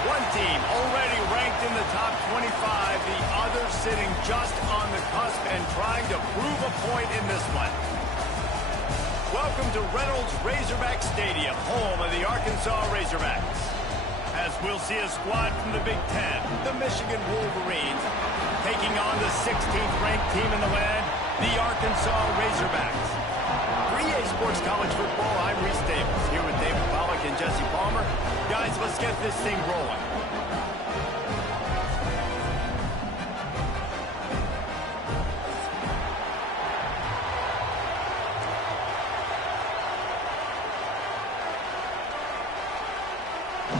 One team already ranked in the top 25, the other sitting just on the cusp and trying to prove a point in this one. Welcome to Reynolds Razorback Stadium, home of the Arkansas Razorbacks. As we'll see a squad from the Big Ten, the Michigan Wolverines, taking on the 16th ranked team in the land, the Arkansas Razorbacks. 3A Sports College Football, I'm Reese Davis, here with David Pollack and Jesse Palmer. Guys, let's get this thing rolling.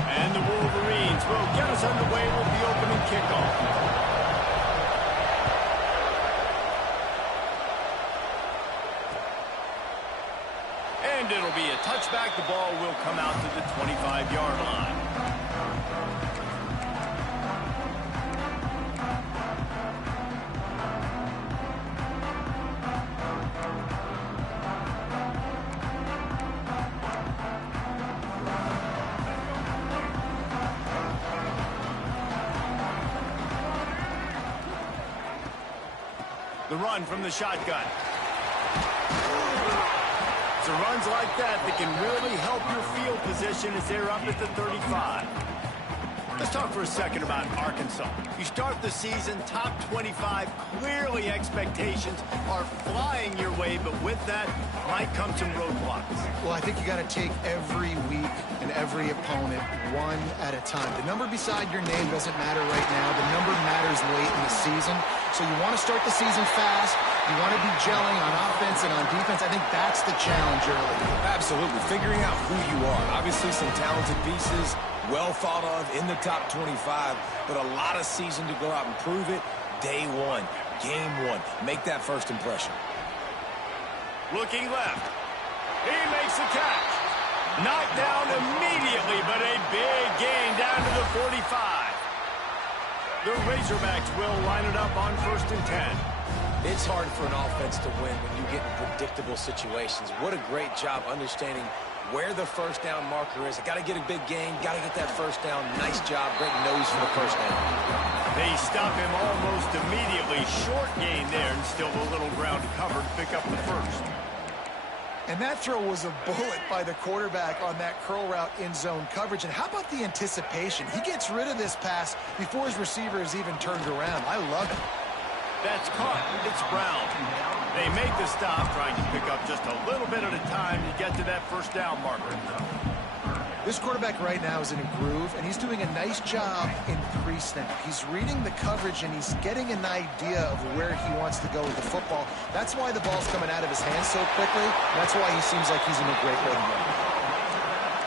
And the Wolverines will get us underway with the opening kickoff. And it'll be a touchback. The ball will come out to the 25-yard line. The run from the shotgun. So runs like that can really help your field position as they're up at the 35. Let's talk for a second about Arkansas. You start the season top 25. Clearly expectations are flying your way, but with that might come some roadblocks. Well, I think you got to take every week and every opponent one at a time. The number beside your name doesn't matter right now. The number matters late in the season. So you want to start the season fast. You want to be gelling on offense and on defense. I think that's the challenge early. Absolutely. Figuring out who you are. Obviously some talented pieces, well thought of in the top 25, but a lot of season to go out and prove it. Day one, game one. Make that first impression. Looking left. He makes the catch. Knocked down immediately, but a big gain down to the 45. The Razorbacks will line it up on 1st and 10. It's hard for an offense to win when you get in predictable situations. What a great job understanding where the first down marker is. I got to get a big gain, got to get that first down. Nice job, great nose for the first down. They stop him almost immediately. Short gain there, and still a little ground to cover to pick up the first. And that throw was a bullet by the quarterback on that curl route in zone coverage. And how about the anticipation? He gets rid of this pass before his receiver is even turned around. I love it. That's caught. It's Brown. They make the stop, trying to pick up just a little bit at a time to get to that first down marker. This quarterback right now is in a groove, and he's doing a nice job in pre-snap. He's reading the coverage, and he's getting an idea of where he wants to go with the football. That's why the ball's coming out of his hands so quickly. That's why he seems like he's in a great rhythm.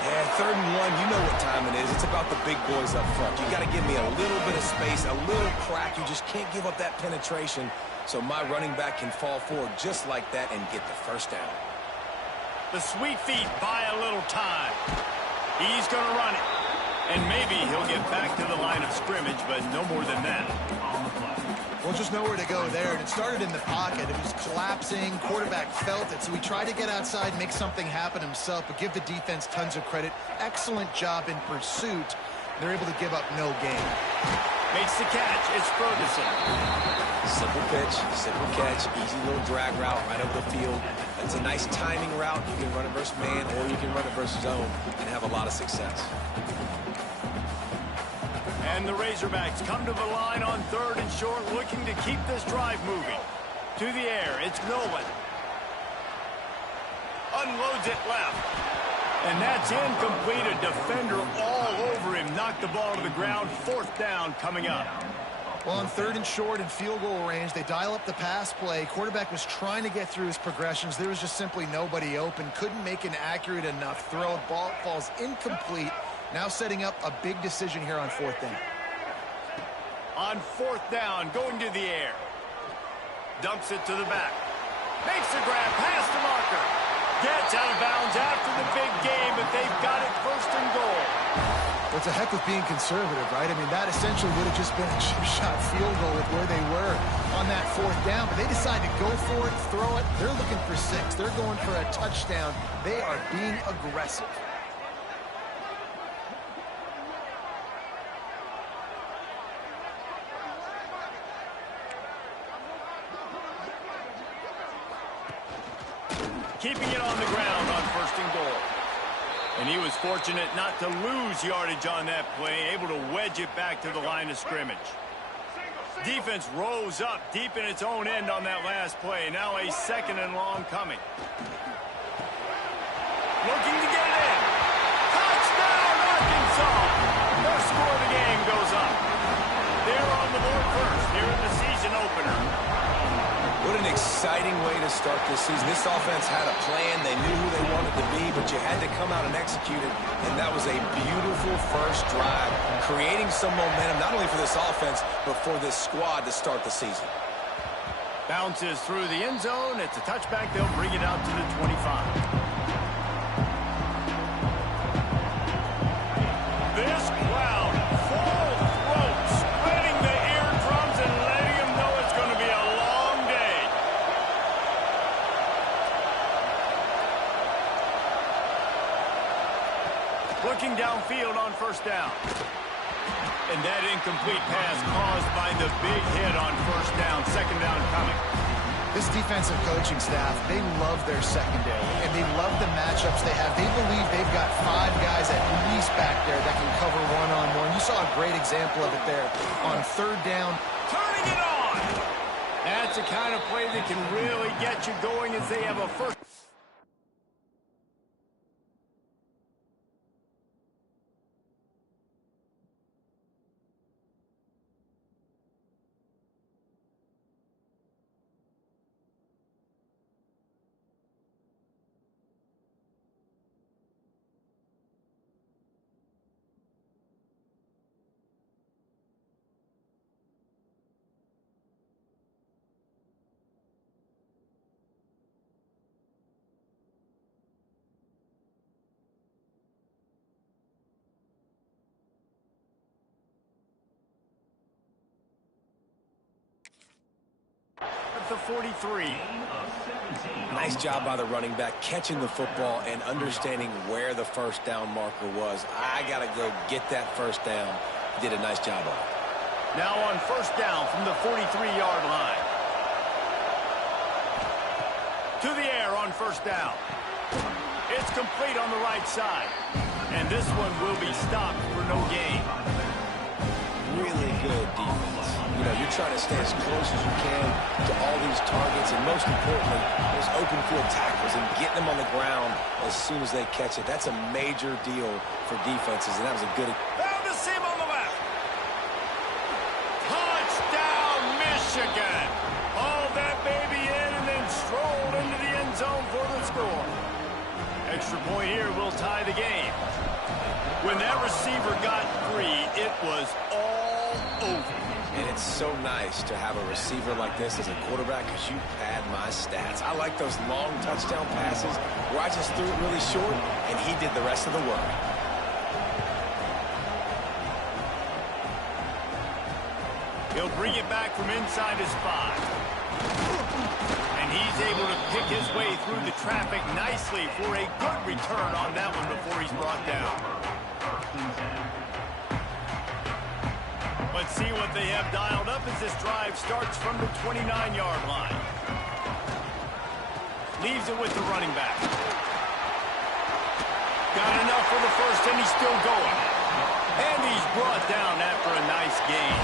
Yeah, 3rd and 1, you know what time it is. It's about the big boys up front. You got to give me a little bit of space, a little crack. You just can't give up that penetration, so my running back can fall forward just like that and get the first down. The sweet feet buy a little time. He's going to run it. And maybe he'll get back to the line of scrimmage, but no more than that. Well, just nowhere to go there. And it started in the pocket. It was collapsing. Quarterback felt it. So he tried to get outside, make something happen himself, but give the defense tons of credit. Excellent job in pursuit. They're able to give up no gain. Makes the catch. It's Ferguson. Simple pitch, simple catch, easy little drag route right over the field. It's a nice timing route. You can run it versus man, or you can run it versus zone and have a lot of success. And the Razorbacks come to the line on 3rd and short, looking to keep this drive moving. To the air, it's Nolan. Unloads it left. And that's incomplete. A defender all over him. Knocked the ball to the ground. 4th down coming up. Well, on 3rd and short and field goal range, they dial up the pass play. Quarterback was trying to get through his progressions. There was just simply nobody open. Couldn't make an accurate enough throw. Ball falls incomplete. Now setting up a big decision here on 4th down. On 4th down, going to the air. Dumps it to the back. Makes the grab past the marker. Gets out of bounds after the big game, but they've got it 1st and goal. Well, it's a heck with being conservative, right? I mean, that essentially would have just been a chip shot field goal with where they were on that 4th down. But they decided to go for it, throw it. They're looking for 6. They're going for a touchdown. They are being aggressive. keeping it on the ground on 1st and goal. And he was fortunate not to lose yardage on that play, able to wedge it back to the line of scrimmage. Defense rose up deep in its own end on that last play. Now a 2nd and long coming. Looking to get it in. Touchdown, Arkansas! First score of the game goes up. They're on the board first here in the season opener. What an exciting way to start this season. This offense had a plan. They knew who they wanted to be, but you had to come out and execute it. And that was a beautiful first drive, creating some momentum, not only for this offense, but for this squad to start the season. Bounces through the end zone. It's a touchback. They'll bring it out to the 25. This crowd, full throat, spreading the eardrums and letting them know it's going to be a long day. Looking downfield on 1st down. And that incomplete pass caused by the big hit on 1st down, 2nd down coming. This defensive coaching staff, they love their secondary, and they love the matchups they have. They believe they've got 5 guys at least back there that can cover one-on-one. You saw a great example of it there on 3rd down. Turning it on! That's the kind of play that can really get you going as they have a first. The 43. Nice job by the running back, catching the football and understanding where the 1st down marker was. I got to go get that 1st down. He did a nice job of it. Now on 1st down from the 43-yard line. To the air on 1st down. It's complete on the right side. And this one will be stopped for no gain. Really good defense. You know, you're trying to stay as close as you can to all these targets, and most importantly, those open field tackles and getting them on the ground as soon as they catch it. That's a major deal for defenses, and that was a good. Found the seam on the left. Touchdown, Michigan. Hauled that baby in and then strolled into the end zone for the score. Extra point here will tie the game. When that receiver got free, it was all over. And it's so nice to have a receiver like this as a quarterback because you pad my stats. I like those long touchdown passes where I just threw it really short and he did the rest of the work. He'll bring it back from inside his 5. And he's able to pick his way through the traffic nicely for a good return on that one before he's brought down. Let's see what they have dialed up as this drive starts from the 29-yard line. Leaves it with the running back. Got enough for the first, and he's still going. And he's brought down after a nice gain.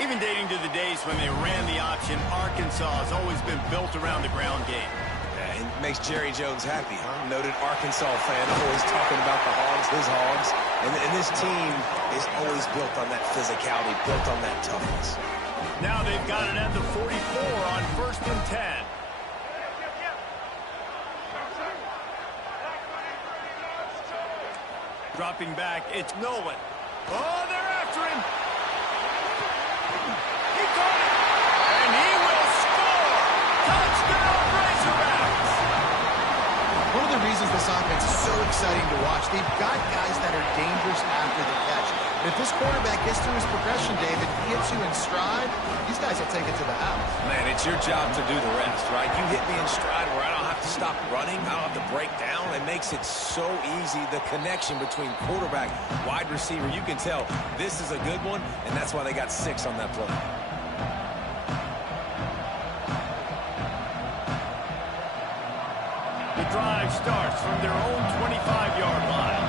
Even dating to the days when they ran the option, Arkansas has always been built around the ground game. Yeah, it makes Jerry Jones happy, huh? Noted Arkansas fan, always talking about the Hogs, his Hogs. And this team is always built on that physicality, built on that toughness. Now they've got it at the 44 on 1st and 10. Dropping back, it's Nolan. Oh, they're after him. He caught it. And he will score. Touchdown, Razorbacks. One of the reasons this offense is so exciting to watch, they've got guys that are dangerous after the catch. But if this quarterback gets to his progression, David, hits you in stride, these guys will take it to the house. Man, it's your job to do the rest, right? You hit me in stride where I don't have to stop running. I don't have to break down. It makes it so easy. The connection between quarterback, wide receiver, you can tell this is a good one, and that's why they got 6 on that play. the drive starts from their own 25-yard line.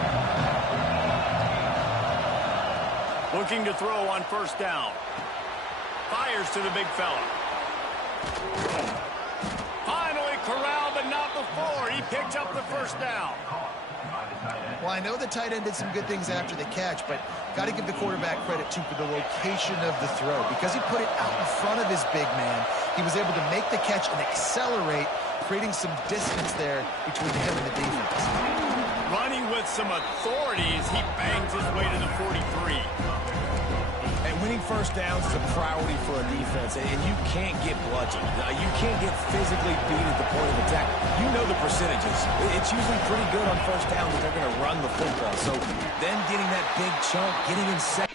Looking to throw on first down. Fires to the big fella. Finally corralled, but not before. He picked up the first down. Well, I know the tight end did some good things after the catch, but got to give the quarterback credit, too, for the location of the throw. Because he put it out in front of his big man, he was able to make the catch and accelerate, creating some distance there between him and the defense. Running with some authority as he bangs his way to the 43. And winning first downs is a priority for a defense, and you can't get bludgeoned. You can't get physically beat at the point of attack. You know the percentages. It's usually pretty good on first down that they're going to run the football. So then getting that big chunk, getting in second.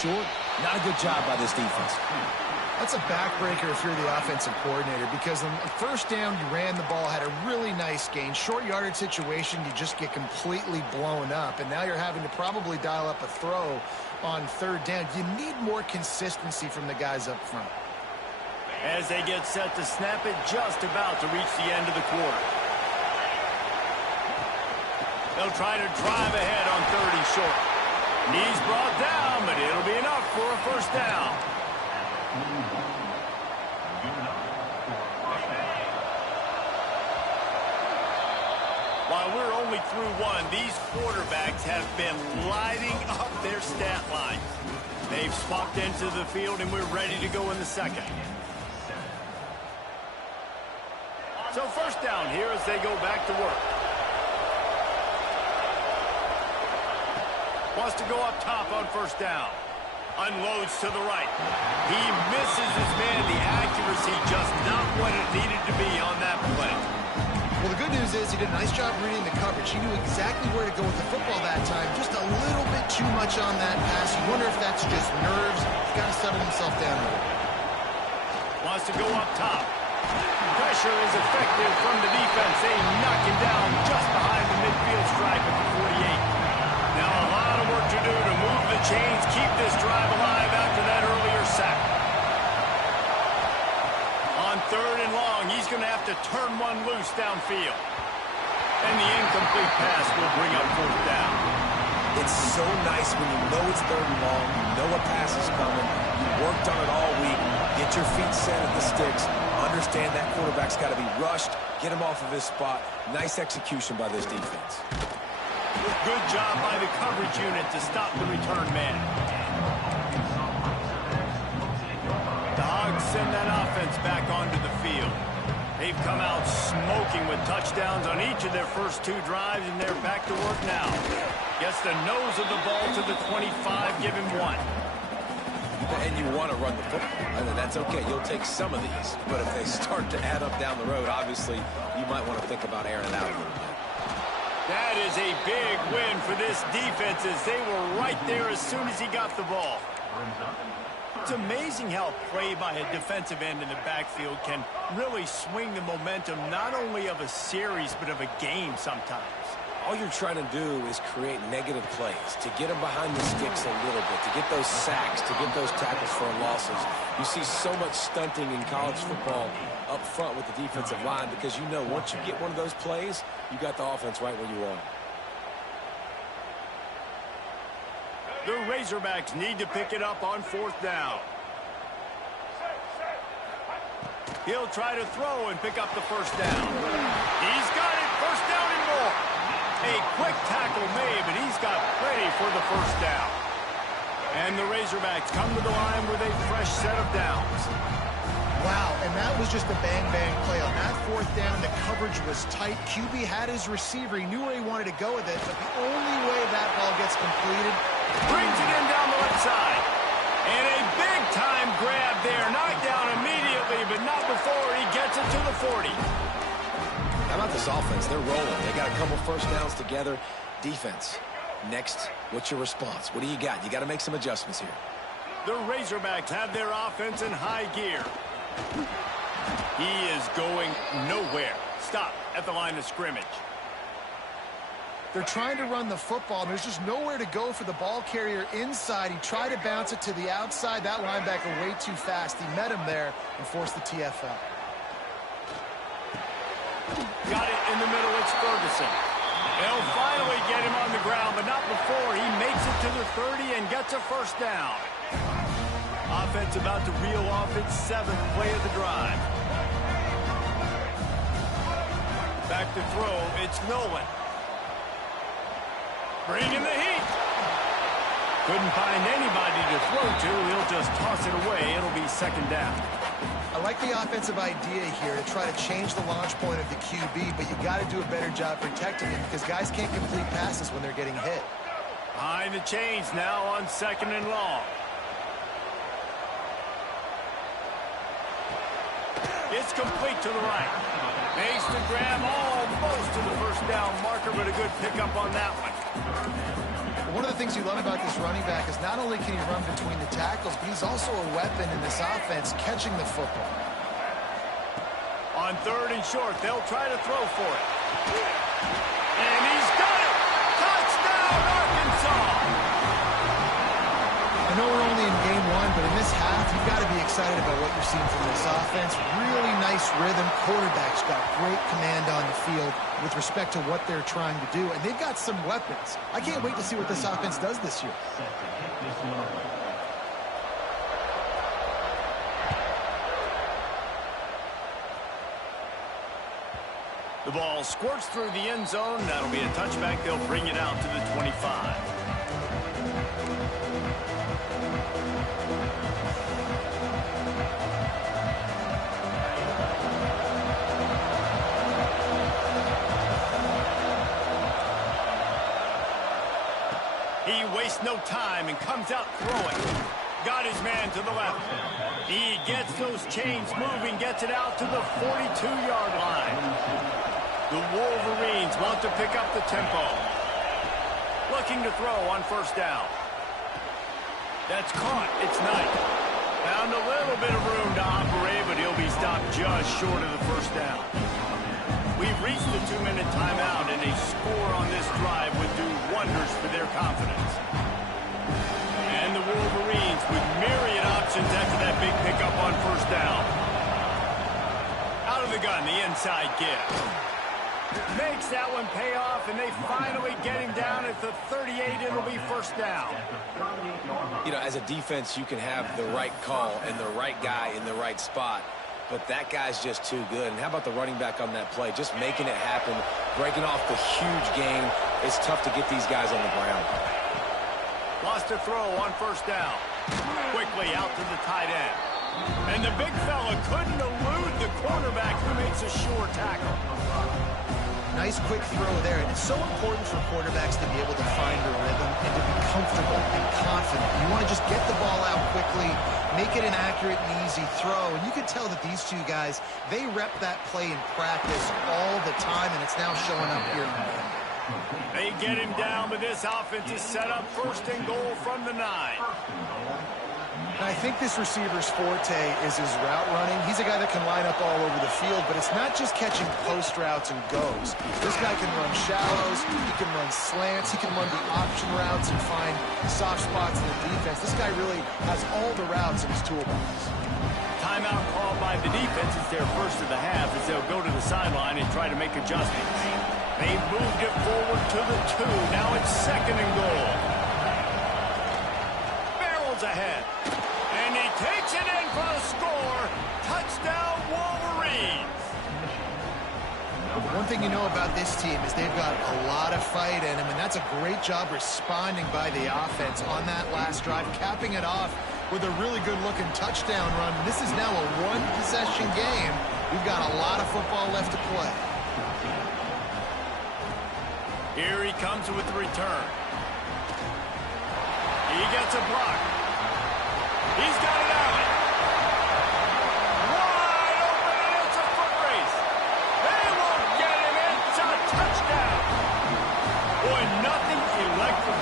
Short, not a good job by this defense. That's a backbreaker if you're the offensive coordinator, because on first down, you ran the ball, had a really nice gain. Short yardage situation, you just get completely blown up, and now you're having to probably dial up a throw on third down. You need more consistency from the guys up front. As they get set to snap it, just about to reach the end of the quarter. They'll try to drive ahead on third and short. Knees brought down, but it'll be enough for a first down. While we're only through one, these quarterbacks have been lighting up their stat lines. They've swapped into the field, and we're ready to go in the second. So first down here as they go back to work. Wants to go up top on first down. Unloads to the right. He misses his man. The accuracy just not what it needed to be on that play. Well, the good news is he did a nice job reading the coverage. He knew exactly where to go with the football that time. Just a little bit too much on that pass. You wonder if that's just nerves. He's got to settle himself down a little. Wants to go up top. Pressure is effective from the defense. They knock him down just behind the midfield stripe at the 48. Now a lot of work to do to move the chains, keep this drive alive after that earlier sack. On third and long, he's going to have to turn one loose downfield. And the incomplete pass will bring up fourth down. It's so nice when you know it's third and long, you know a pass is coming, you worked on it all week, get your feet set at the sticks, understand that quarterback's got to be rushed, get him off of his spot. Nice execution by this defense. Good job by the coverage unit to stop the return man. The Hogs send that offense back onto the field. They've come out smoking with touchdowns on each of their first two drives, and they're back to work now. Gets the nose of the ball to the 25, give him one. And you want to run the football. I mean, that's okay. You'll take some of these. But if they start to add up down the road, obviously, you might want to think about airing it out a little bit. That is a big win for this defense as they were right there as soon as he got the ball. It's amazing how play by a defensive end in the backfield can really swing the momentum not only of a series but of a game sometimes. All you're trying to do is create negative plays, to get them behind the sticks a little bit, to get those sacks, to get those tackles for losses. You see so much stunting in college football up front with the defensive line because you know once you get one of those plays, you got the offense right where you want. The Razorbacks need to pick it up on fourth down. He'll try to throw and pick up the first down. He's got it, first down and more. A quick tackle made, but he's got plenty for the first down. And the Razorbacks come to the line with a fresh set of downs. Wow, and that was just a bang-bang play. On that fourth down, the coverage was tight. QB had his receiver. He knew where he wanted to go with it, but the only way that ball gets completed... Brings it in down the left side. And a big-time grab there. Knocked down immediately, but not before he gets it to the 40. How about this offense? They're rolling. They got a couple first downs together. Defense, Next, what's your response? What do you got? You got to make some adjustments here. The Razorbacks have their offense in high gear. He is going nowhere. Stop at the line of scrimmage. They're trying to run the football, and there's just nowhere to go for the ball carrier inside. He tried to bounce it to the outside. That linebacker way too fast. He met him there and forced the TFL. Got it in the middle. It's Ferguson. They'll finally get him on the ground, but not before he makes it to the 30 and gets a first down. Offense about to reel off its 7th play of the drive. Back to throw. It's Nolan. Bringing the heat. Couldn't find anybody to throw to. He'll just toss it away. It'll be 2nd down. I like the offensive idea here to try to change the launch point of the QB, but you got to do a better job protecting him because guys can't complete passes when they're getting hit. Behind the chains now on 2nd and long. It's complete to the right. Makes the grab almost to the first down marker, but a good pickup on that one. One of the things you love about this running back is not only can he run between the tackles, but he's also a weapon in this offense catching the football. On 3rd and short, they'll try to throw for it. And he's got it! Touchdown, Arkansas! I know we're only in game 1, but in this half, you've got to be excited about what you're seeing from this offense. Really nice rhythm. Quarterback's got great command on the field with respect to what they're trying to do, and they've got some weapons. I can't wait to see what this offense does this year. The ball squirts through the end zone. That'll be a touchback. They'll bring it out to the 25. He wastes no time and comes out throwing. Got his man to the left. He gets those chains moving, gets it out to the 42-yard line. The Wolverines want to pick up the tempo. Looking to throw on 1st down. That's caught. It's Knight. Found a little bit of room to operate, but he'll be stopped just short of the 1st down. We've reached the 2-minute timeout, and a score on this drive would do wonders for their confidence. And the Wolverines with myriad options after that big pickup on 1st down. Out of the gun, the inside give. Makes that one pay off, and they finally get him down at the 38. It'll be 1st down. You know, as a defense, you can have the right call and the right guy in the right spot. But that guy's just too good. And how about the running back on that play? Just making it happen, breaking off the huge gain. It's tough to get these guys on the ground. Lost a throw on 1st down. Quickly out to the tight end. And the big fella couldn't elude the cornerback who makes a sure tackle. Nice quick throw there. And it's so important for quarterbacks to be able to find their rhythm and to be comfortable and confident. You want to just get the ball out quickly, make it an accurate and easy throw. And you can tell that these two guys, they rep that play in practice all the time, and it's now showing up here. They get him down, but this offense is set up 1st and goal from the 9. And I think this receiver's forte is his route running. He's a guy that can line up all over the field, but it's not just catching post routes and goes. This guy can run shallows, he can run slants, he can run the option routes and find soft spots in the defense. This guy really has all the routes in his toolbox. Timeout called by the defense. It's their first of the half as they'll go to the sideline and try to make adjustments. They've moved it forward to the 2. Now it's 2nd and goal. Barrels ahead. And he takes it in for the score. Touchdown, Wolverines. One thing you know about this team is they've got a lot of fight in them, and that's a great job responding by the offense on that last drive, capping it off with a really good-looking touchdown run. This is now a one-possession game. We've got a lot of football left to play. Here he comes with the return. He gets a block. He's got it out. Wide open, and it's a foot race. They won't get him. It's a touchdown. Boy, nothing electric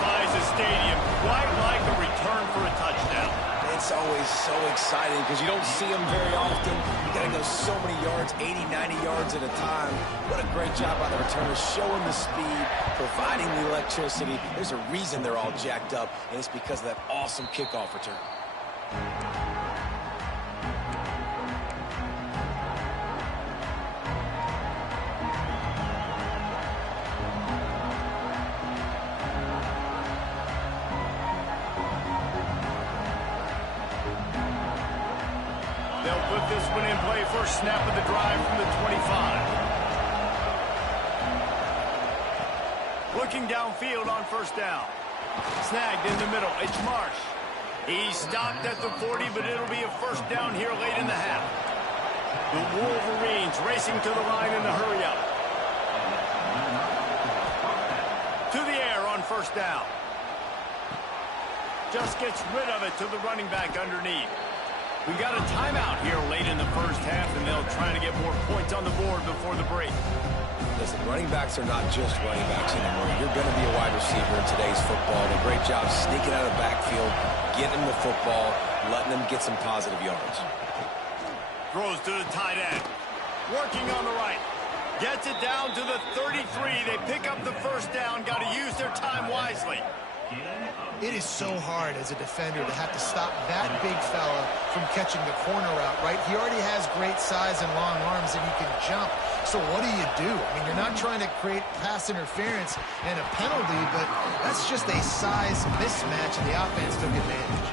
so exciting because you don't see them very often. You got to go so many yards, 80, 90 yards at a time. What a great job by the returners, showing the speed, providing the electricity. There's a reason they're all jacked up, and it's because of that awesome kickoff return. They'll put this one in play. First snap of the drive from the 25. Looking downfield on first down. Snagged in the middle. It's Marsh. He stopped at the 40, but it'll be a first down here late in the half. The Wolverines racing to the line in the hurry-up. To the air on first down. Just gets rid of it to the running back underneath. We've got a timeout here late in the first half, and they'll try to get more points on the board before the break. Listen, running backs are not just running backs anymore. You're going to be a wide receiver in today's football. A great job sneaking out of the backfield, getting the football, letting them get some positive yards. Throws to the tight end. Working on the right. Gets it down to the 33. They pick up the first down. Got to use their time wisely. It is so hard as a defender to have to stop that big fella from catching the corner route, right? He already has great size and long arms, and he can jump. So what do? I mean, you're not trying to create pass interference and a penalty, but that's just a size mismatch, and the offense took advantage.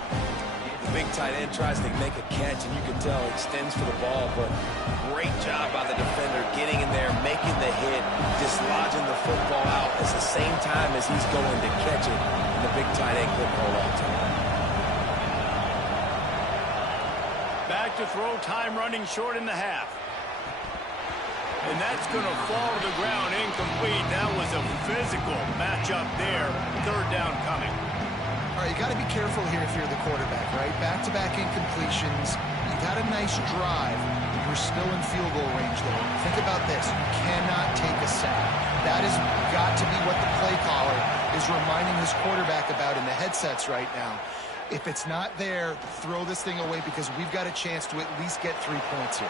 The big tight end tries to make a catch, and you can tell he extends for the ball, but great job by the defender getting in there, making the hit, dislodging the football out at the same time as he's going to catch it, and the big tight end couldn't hold on to it. Back to throw, time running short in the half. And that's going to fall to the ground incomplete. That was a physical matchup there. Third down coming. All right, you got to be careful here if you're the quarterback, right? Back-to-back incompletions. You got a nice drive. You're still in field goal range, though. Think about this. You cannot take a sack. That has got to be what the play caller is reminding his quarterback about in the headsets right now. If it's not there, throw this thing away because we've got a chance to at least get 3 points here.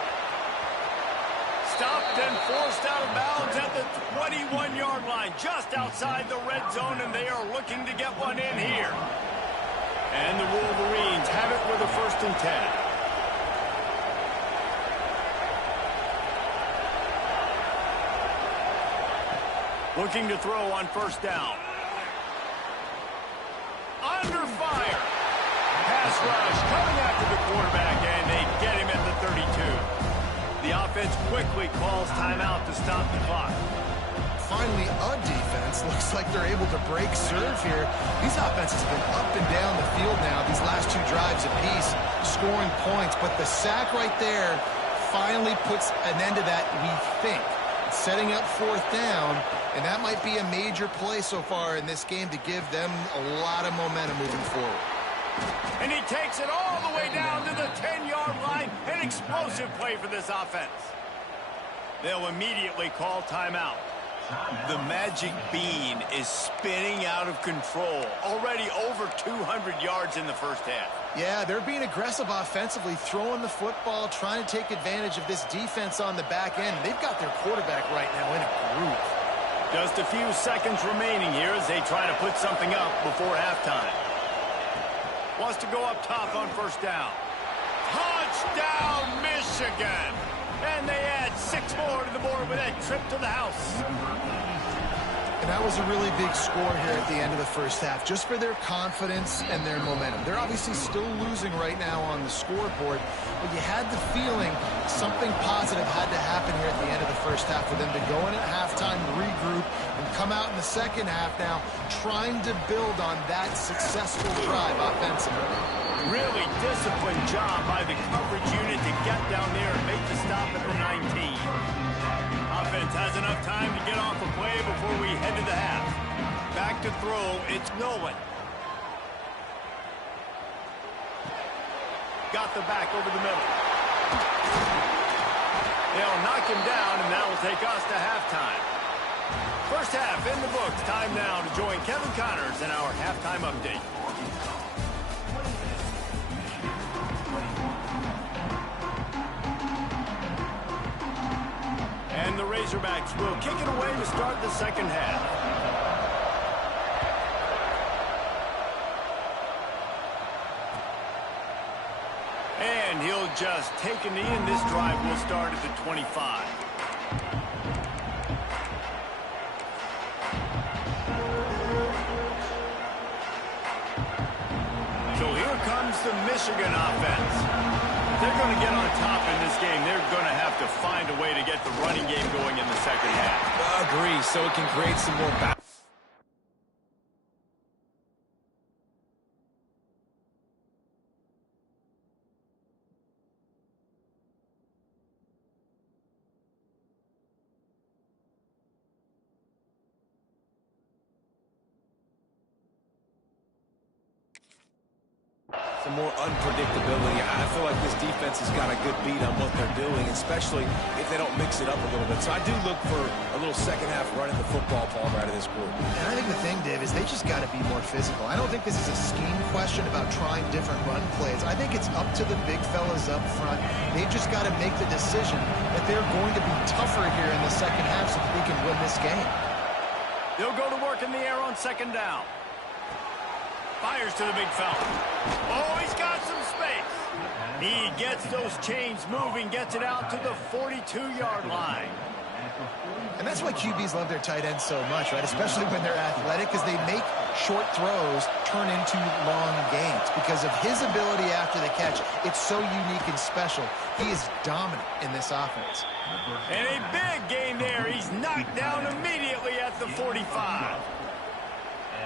Stopped and forced out of bounds at the 21-yard line, just outside the red zone, and they are looking to get one in here. And the Wolverines have it with a 1st and 10. Looking to throw on first down. Under fire. Pass rush coming after the quarterback, and they get him at the 32. The offense quickly calls timeout to stop the clock. Finally, a defense looks like they're able to break serve here. These offenses have been up and down the field now these last 2 drives apiece, scoring points. But the sack right there finally puts an end to that, we think. Setting up 4th down, and that might be a major play so far in this game to give them a lot of momentum moving forward. And he takes it all the way down to the 10-yard line. An explosive play for this offense. They'll immediately call timeout. The magic bean is spinning out of control. Already over 200 yards in the first half. Yeah, they're being aggressive offensively, throwing the football, trying to take advantage of this defense on the back end. They've got their quarterback right now in a groove. Just a few seconds remaining here as they try to put something up before halftime. Wants to go up top on first down. Touchdown, Michigan! And they add 6 more to the board with that trip to the house. And that was a really big score here at the end of the first half, just for their confidence and their momentum. They're obviously still losing right now on the scoreboard, but you had the feeling something positive had to happen here at the end of the first half for them to go in at halftime, regroup, and come out in the second half now trying to build on that successful drive offensively. Really disciplined job by the coverage unit to get down there and make the stop at the 19. Offense has enough time to get off a play before we head to the half. Back to throw, it's Nolan. Got the back over the middle. They'll knock him down, and that will take us to halftime. First half in the books. Time now to join Kevin Connors in our halftime update. and the Razorbacks will kick it away to start the second half. And he'll just take a knee, and this drive will start at the 25. So here comes the Michigan offense. They're going to get on top in this game. They're going to have to find a way to get the running game going in the second half. I agree, so it can create some more balance. Some more unpredictability. I feel like this defense has got a good beat on what they're doing, especially if they don't mix it up a little bit. So I do look for a little second half running the football ball out of this group. And I think the thing, Dave, is they just got to be more physical. I don't think this is a scheme question about trying different run plays. I think it's up to the big fellas up front. They've just got to make the decision that they're going to be tougher here in the second half so that they can win this game. They'll go to work in the air on second down. Fires to the big fella. Oh, he's got some space. He gets those chains moving, gets it out to the 42-yard line. And that's why QBs love their tight ends so much, right? Especially when they're athletic, because they make short throws turn into long gains. Because of his ability after the catch, it's so unique and special. He is dominant in this offense. And a big gain there. He's knocked down immediately at the 45.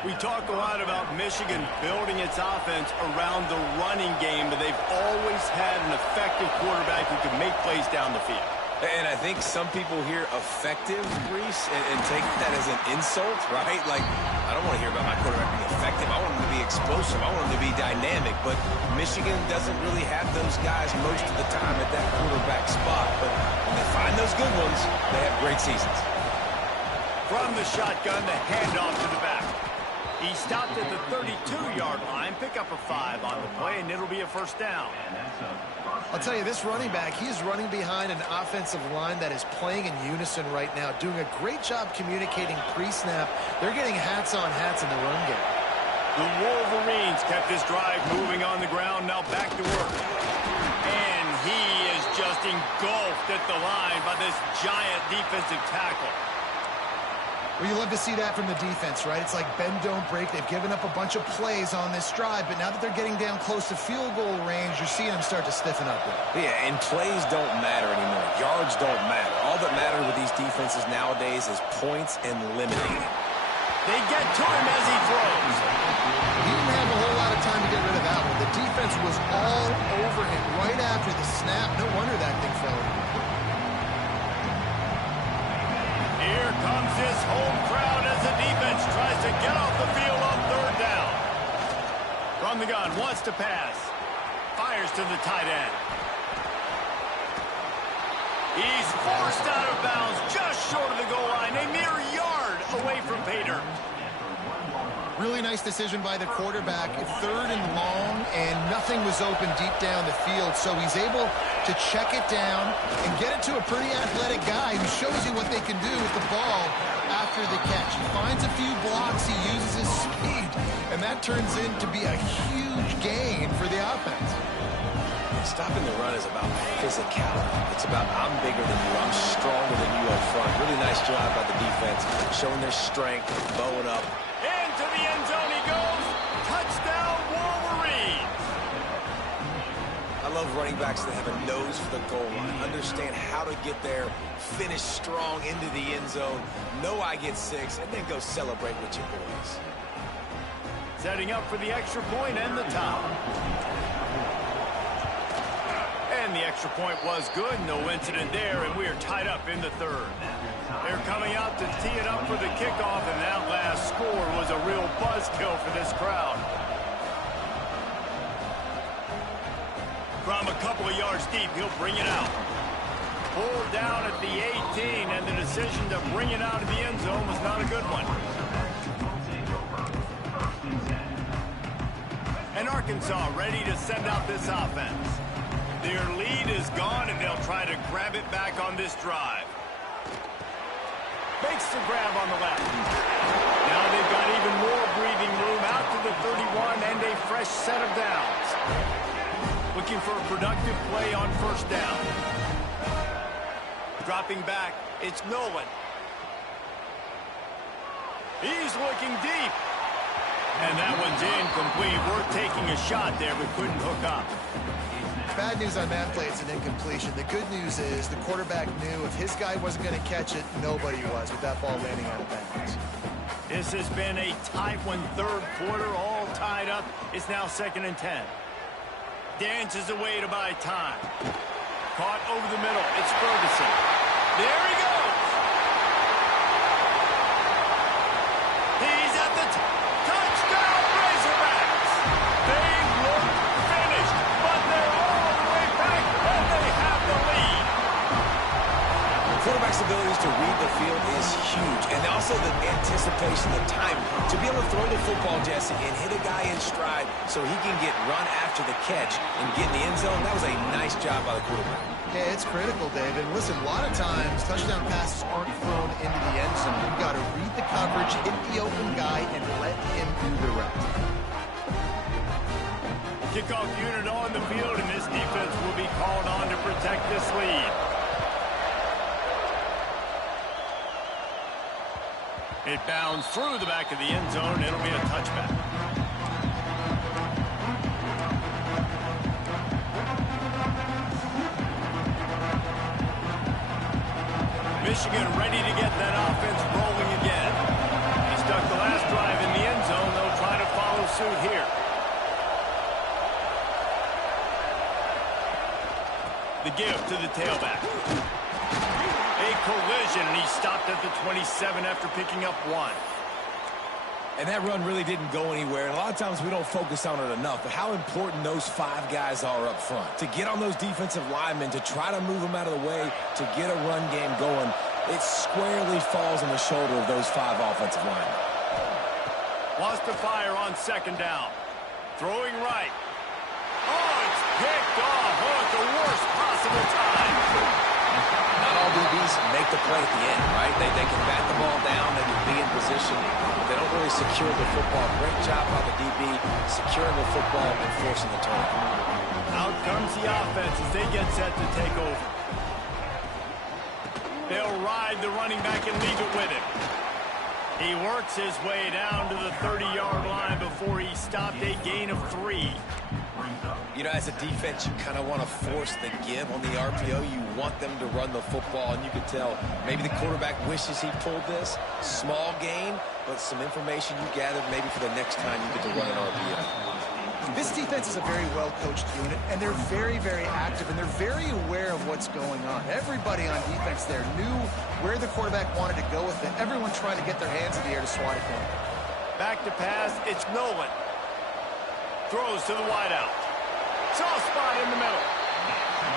We talk a lot about Michigan building its offense around the running game, but they've always had an effective quarterback who can make plays down the field. And I think some people hear effective, Reese, and take that as an insult, right? Like, I don't want to hear about my quarterback being effective. I want him to be explosive. I want him to be dynamic. But Michigan doesn't really have those guys most of the time at that quarterback spot. But when they find those good ones, they have great seasons. From the shotgun, the handoff to the back. He stopped at the 32-yard line, pick up a 5 on the play, and it'll be a first down. I'll tell you, this running back, he's running behind an offensive line that is playing in unison right now, doing a great job communicating pre-snap. They're getting hats on hats in the run game. The Wolverines kept this drive moving on the ground, now back to work. And he is just engulfed at the line by this giant defensive tackle. Well, you love to see that from the defense, right? It's like bend, don't break. They've given up a bunch of plays on this drive, but now that they're getting down close to field goal range, you're seeing them start to stiffen up there. Yeah, and plays don't matter anymore. Yards don't matter. All that matters with these defenses nowadays is points and limiting. They get to him as he throws. He didn't have a whole lot of time to get rid of that one. The defense was all over him right after the snap. No wonder that thing fell over. Here comes his home crowd as the defense tries to get off the field on third down. From the gun, wants to pass. Fires to the tight end. He's forced out of bounds just short of the goal line, a mere yard away from pay dirt. Really nice decision by the quarterback. Third and long, and nothing was open deep down the field, so he's able to check it down and get it to a pretty athletic guy who shows you what they can do with the ball after the catch. He finds a few blocks, he uses his speed, and that turns into be a huge gain for the offense. Stopping the run is about physicality. It's about I'm bigger than you, I'm stronger than you up front. Really nice job by the defense, showing their strength, bowing up. Into the end zone he goes. Touchdown, Wolverines. I love running backs that have a nose for the goal line, understand how to get there, finish strong into the end zone, know I get 6, and then go celebrate with your boys. Setting up for the extra point and the top. And the extra point was good. No incident there, and we are tied up in the third. They're coming out to tee it up for the kickoff, and that last score was a real buzzkill for this crowd. From a couple of yards deep, he'll bring it out. Pulled down at the 18, and the decision to bring it out of the end zone was not a good one. And Arkansas ready to send out this offense. Their lead is gone, and they'll try to grab it back on this drive. Makes the grab on the left. Now they've got even more breathing room out to the 31 and a fresh set of downs. Looking for a productive play on first down. Dropping back, it's Nolan. He's looking deep. And that one's incomplete. We're taking a shot there, but couldn't hook up. Bad news on that play, it's an incompletion. The good news is the quarterback knew if his guy wasn't going to catch it, nobody was with that ball landing out of bounds. This has been a tight one, third quarter, all tied up. It's now 2nd and 10. Dances away to buy time. Caught over the middle. It's Ferguson. There he goes. He's at the touchdown, Razorbacks. They look finished, but they're all the way back, and they have the lead. The quarterback's abilities to read the field is huge, and also the anticipation, the time to be able to throw the football, Jesse, and hit a guy in stride so he can get run after the catch and get in the end zone. That was a nice job by the quarterback. Yeah, it's critical, David. Listen, a lot of times touchdown passes aren't thrown into the end zone. You've got to read the coverage, hit the open guy, and let him do the rest. Kickoff unit on the field, and this defense will be called on to protect this lead. It bounds through the back of the end zone. It'll be a touchback. Michigan ready to get that offense rolling again. He stuck the last drive in the end zone. They'll try to follow suit here. The give to the tailback. A collision, and he stopped at the 27 after picking up 1. And that run really didn't go anywhere. And a lot of times we don't focus on it enough, but how important those 5 guys are up front. To get on those defensive linemen, to try to move them out of the way, to get a run game going, it squarely falls on the shoulder of those 5 offensive linemen. Lost to fire on 2nd down. Throwing right. Oh, it's picked off. Oh, at the worst possible time. Not all DBs make the play at the end, right? They can bat the ball down, they can be in position, but they don't really secure the football. Great job by the DB securing the football and forcing the turnover. Out comes the offense as they get set to take over. They'll ride the running back and leave it with him. He works his way down to the 30-yard line before he stopped, a gain of 3. You know, as a defense, you kind of want to force the give on the RPO. You want them to run the football, and you can tell maybe the quarterback wishes he pulled this. Small gain, but some information you gathered maybe for the next time you get to run an RPO. This defense is a very well-coached unit, and they're very, very active, and they're very aware of what's going on. Everybody on defense there knew where the quarterback wanted to go with it. Everyone trying to get their hands in the air to swat at him. Back to pass, it's Nolan. Throws to the wideout. Soft spot in the middle.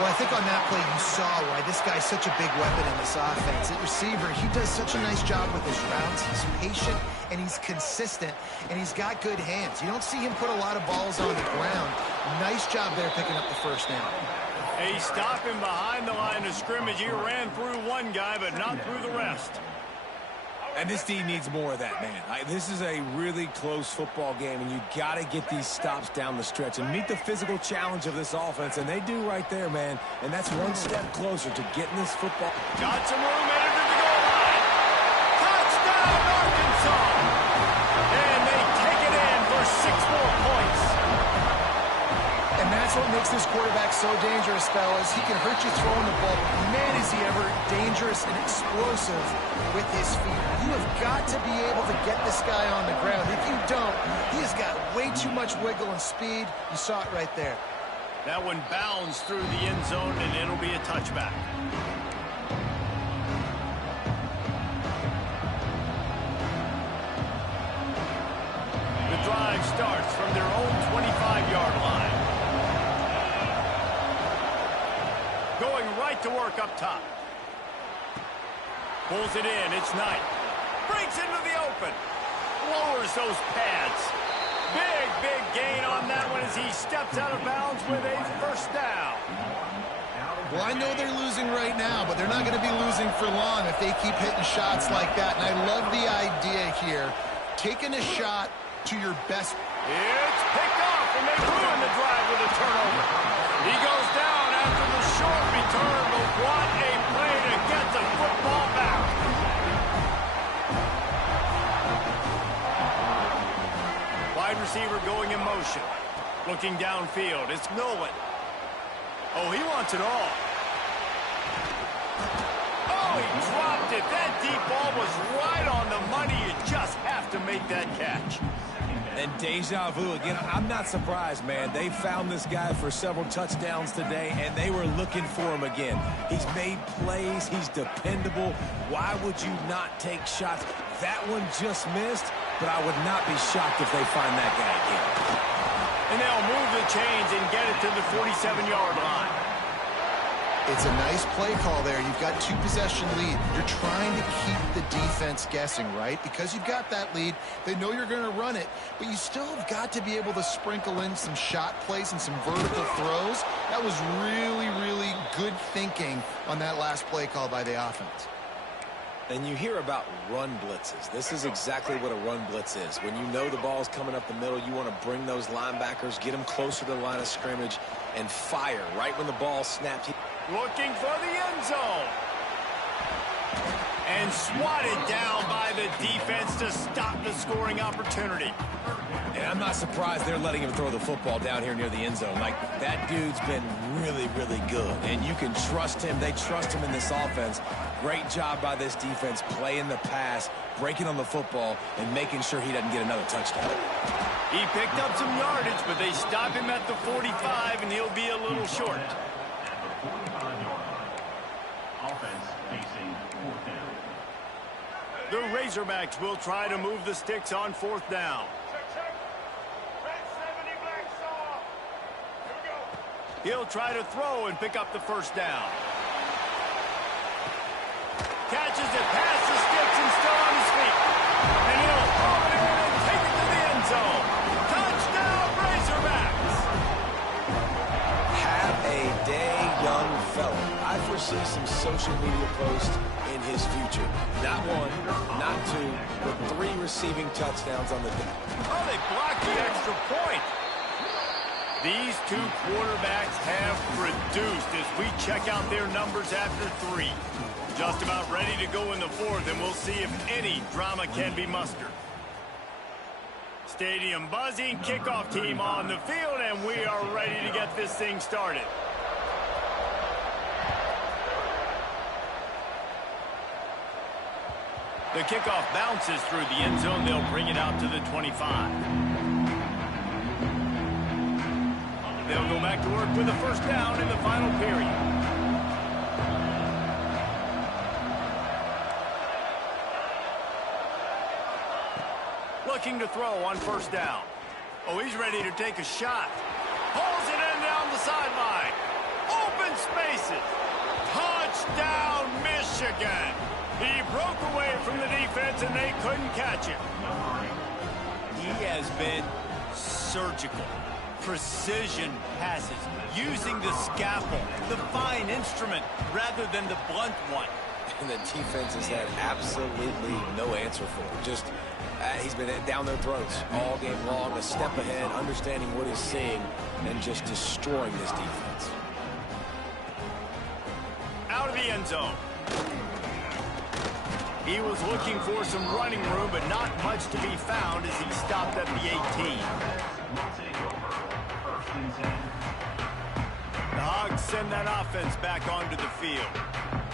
Well, I think on that play you saw why this guy's such a big weapon in this offense. At receiver, he does such a nice job with his routes. He's patient, and he's consistent, and he's got good hands. You don't see him put a lot of balls on the ground. Nice job there picking up the first down. He stopped him behind the line of scrimmage. He ran through one guy, but not through the rest. And this team needs more of that, man. This is a really close football game, and you got to get these stops down the stretch and meet the physical challenge of this offense, and they do right there, man. And that's one step closer to getting this football. Got some room headed to the goal line. Touchdown, Arkansas! And they take it in for 6 more points. And that's what makes this quarterback so dangerous, fellas. He can hurt you throwing the ball. Man, is he ever dangerous and explosive with his feet. You have got to be able to get this guy on the ground. If you don't, he has got way too much wiggle and speed. You saw it right there. That one bounds through the end zone, and it'll be a touchback. The drive starts from their own 25-yard line. Going right to work up top. Pulls it in. It's Knight. Breaks into the open. Lowers those pads. Big gain on that one as he steps out of bounds with a first down. Well, I know they're losing right now, but they're not going to be losing for long if they keep hitting shots like that. And I love the idea here. Taking a shot to your best. It's picked off, and they ruin the drive with a turnover. He goes down after the short return, but what a play to get the football back. Wide receiver going in motion. Looking downfield, it's Nolan. Oh, he wants it all. Oh, he dropped it. That deep ball was right on the money. You just have to make that catch. And deja vu again. I'm not surprised, man. They found this guy for several touchdowns today, and they were looking for him again. He's made plays. He's dependable. Why would you not take shots? That one just missed, but I would not be shocked if they find that guy again. And they'll move the chains and get it to the 47-yard line. It's a nice play call there. You've got 2-possession lead. You're trying to keep the defense guessing, right? Because you've got that lead, they know you're going to run it, but you still have got to be able to sprinkle in some shot plays and some vertical throws. That was really, really good thinking on that last play call by the offense. And you hear about run blitzes. This is exactly what a run blitz is. When you know the ball's coming up the middle, you want to bring those linebackers, get them closer to the line of scrimmage, and fire right when the ball snaps. Looking for the end zone. And swatted down by the defense to stop the scoring opportunity. And I'm not surprised they're letting him throw the football down here near the end zone. Like, that dude's been really, really good. And you can trust him. They trust him in this offense. Great job by this defense playing the pass, breaking on the football, and making sure he doesn't get another touchdown. He picked up some yardage, but they stop him at the 45, and he'll be a little short. The Razorbacks will try to move the sticks on 4th down. He'll try to throw and pick up the first down. Catches it past the sticks and still on his feet. And he'll throw it in and take it to the end zone. Touchdown, Razorbacks! Have a day, young fella. I foresee some social media posts in his future. Not 1, not 2, but 3 receiving touchdowns on the day. Oh, they blocked the extra point. These 2 quarterbacks have produced as we check out their numbers after 3. Just about ready to go in the 4th, and we'll see if any drama can be mustered. Stadium buzzing, kickoff team on the field, and we are ready to get this thing started. The kickoff bounces through the end zone. They'll bring it out to the 25. They'll go back to work with a first down in the final period. Looking to throw on first down. Oh, he's ready to take a shot. Pulls it in down the sideline. Open spaces. Touchdown, Michigan. He broke away from the defense, and they couldn't catch him. He has been surgical. Precision passes, using the scalpel, the fine instrument, rather than the blunt one. And the defense has had absolutely no answer for him. Just, he's been down their throats all game long, a step ahead, understanding what he's seeing, and just destroying this defense. Out of the end zone. He was looking for some running room, but not much to be found as he stopped at the 18. The Hogs send that offense back onto the field.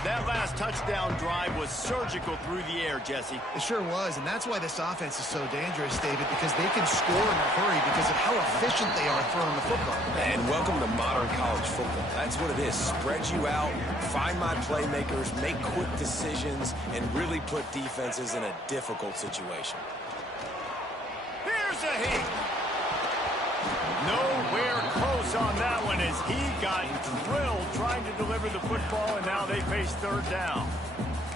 That last touchdown drive was surgical through the air, Jesse. It sure was, and that's why this offense is so dangerous, David, because they can score in a hurry because of how efficient they are throwing the football. And welcome to modern college football. That's what it is. Spread you out, find my playmakers, make quick decisions, and really put defenses in a difficult situation. Here's a hit. Nowhere close on that one as he got drilled trying to deliver the football, and now they face third down.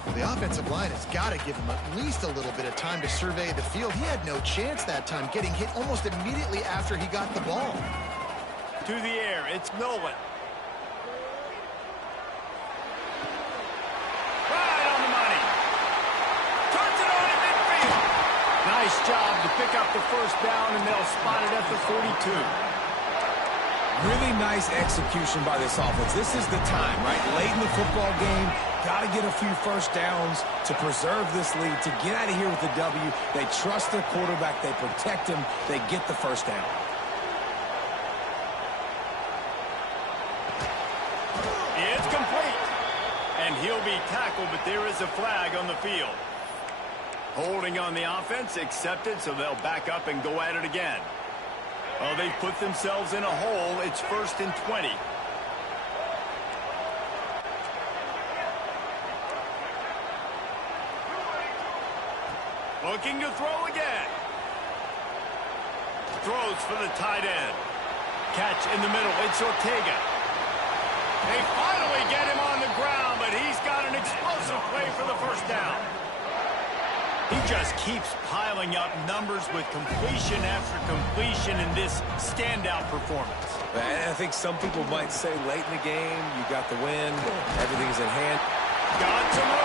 Well, the offensive line has got to give him at least a little bit of time to survey the field. He had no chance that time, getting hit almost immediately after he got the ball. To the air, it's Nolan. job to pick up the first down, and they'll spot it at the 42. Really nice execution by this offense. This is the time, right? Late in the football game, got to get a few first downs to preserve this lead, to get out of here with the W. They trust their quarterback. They protect him. They get the first down. It's complete. And he'll be tackled, but there is a flag on the field. Holding on the offense, accepted, so they'll back up and go at it again. Well, they've put themselves in a hole. It's 1st and 20. Looking to throw again. Throws for the tight end. Catch in the middle. It's Ortega. They finally get him on the ground, but he's got an explosive play for the first down. He just keeps piling up numbers with completion after completion in this standout performance. And I think some people might say late in the game, you got the win, everything's in hand. Got some